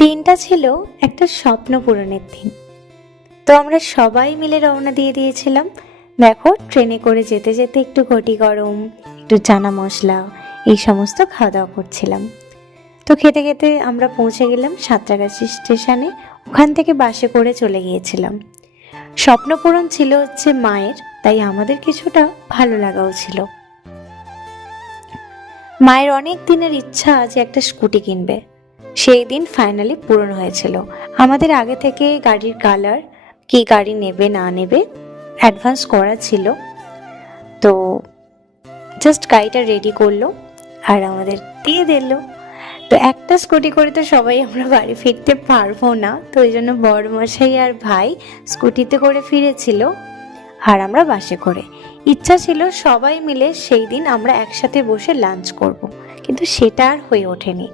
দিনটা ছিল একটা স্বপ্ন পূরণের দিন। তো আমরা সবাই মিলে রওনা দিয়ে দিয়েছিলাম। দেখো, ট্রেনে করে যেতে যেতে একটু ঘটি গরম, একটু চানা মশলা, এই সমস্ত খাওয়া দাওয়া করছিলাম। তো খেতে খেতে আমরা পৌঁছে গেলাম সাঁতরাগাছি স্টেশনে। ওখান থেকে বাসে করে চলে গিয়েছিলাম। স্বপ্ন পূরণ ছিল হচ্ছে মায়ের, তাই আমাদের কিছুটা ভালো লাগাও ছিল। মায়ের অনেক দিনের ইচ্ছা যে একটা স্কুটি কিনবে, সেই দিন ফাইনালি পূরণ হয়েছিল। আমাদের আগে থেকে গাড়ির কালার, কি গাড়ি নেবে না নেবে অ্যাডভান্স করা ছিল। তো জাস্ট গাড়িটা রেডি করলো আর আমাদের দিয়ে দিল। তো একটা স্কুটি করে তো সবাই আমরা বাড়ি ফিরতে পারবো না, তো ওই জন্য বড়মশাই আর ভাই স্কুটিতে করে ফিরেছিল আর আমরা বাসে করে। ইচ্ছা ছিল সবাই মিলে সেই দিন আমরা একসাথে বসে লাঞ্চ করব, কিন্তু সেটা আর হয়ে ওঠেনি।